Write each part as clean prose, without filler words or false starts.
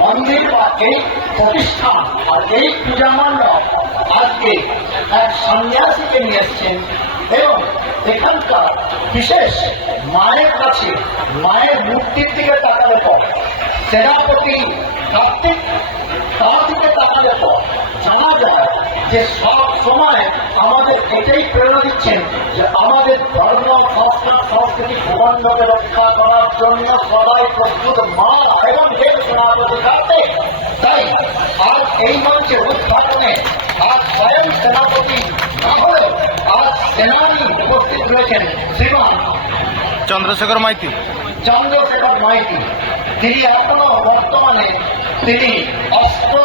মন্দির বা এই প্রতিষ্ঠান আর এই পূজা মণ্ডপ আজকে এক সন্ন্যাসীকে নিয়ে এসছেন এবং এখানকার বিশেষ মায়ের কাছে মায়ের মূর্তির দিকে তাকালে পর সেনাপতি কার্তিক তার দিকে তাকালে পর জানা যায় যে সব সময় আমাদের এটাই প্রেরণা দিচ্ছেন যে আমাদের ধর্ম সংস্কার সংস্কৃতি ভূখণ্ডকে রক্ষা করার জন্য সবাই প্রস্তুত মা এবং দেব সেনাপতি কার্তিক। তাই আজ এই মঞ্চে উদ্ঘাটনে আজ স্বয়ং সেনাপতি না হলে আজ সেনানি উপস্থিত রয়েছেন শ্রীমান চন্দ্রশেখর মাইতি। তিনি এখনো বর্তমানে তিনি অস্ত্র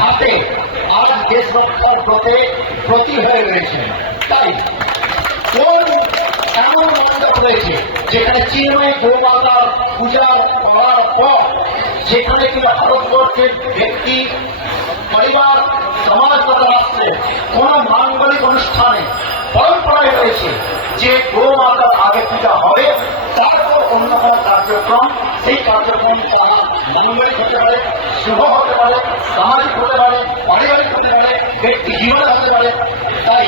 হাতে আজ দেশ রক্ষার প্রতি হয়ে রয়েছেন। তাই কোন এমন মণ্ডপ রয়েছে যেখানে চিন্ময় গোমাতার পূজা করার পর যেখানে কিনা ভারতবর্ষের ব্যক্তি পরিবার সমাজ তথা রাষ্ট্রে কোন মাঙ্গলিক অনুষ্ঠানে পরম্পরায় রয়েছে যে গোমাতার আগে পূজা হবে, তারপর অন্য কোনো কার্যক্রম, সেই কার্যক্রম তারা মাঙ্গলিক হতে পারে, শুভ হতে পারে, সামাজিক হতে পারে, পারিবারিক হতে পারে, ব্যক্তি জীবনে হতে পারে। তাই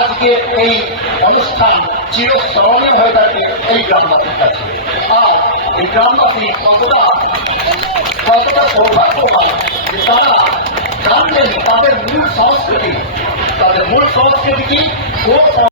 আজকে এই অনুষ্ঠান চিরস্মরণীয় হয়ে থাকে এই গ্রামবাসীর কাছে। আর এই গ্রামবাসী কতটা সৌভাগ্যবান যে তারা জানলেন তাদের মূল সংস্কৃতি কি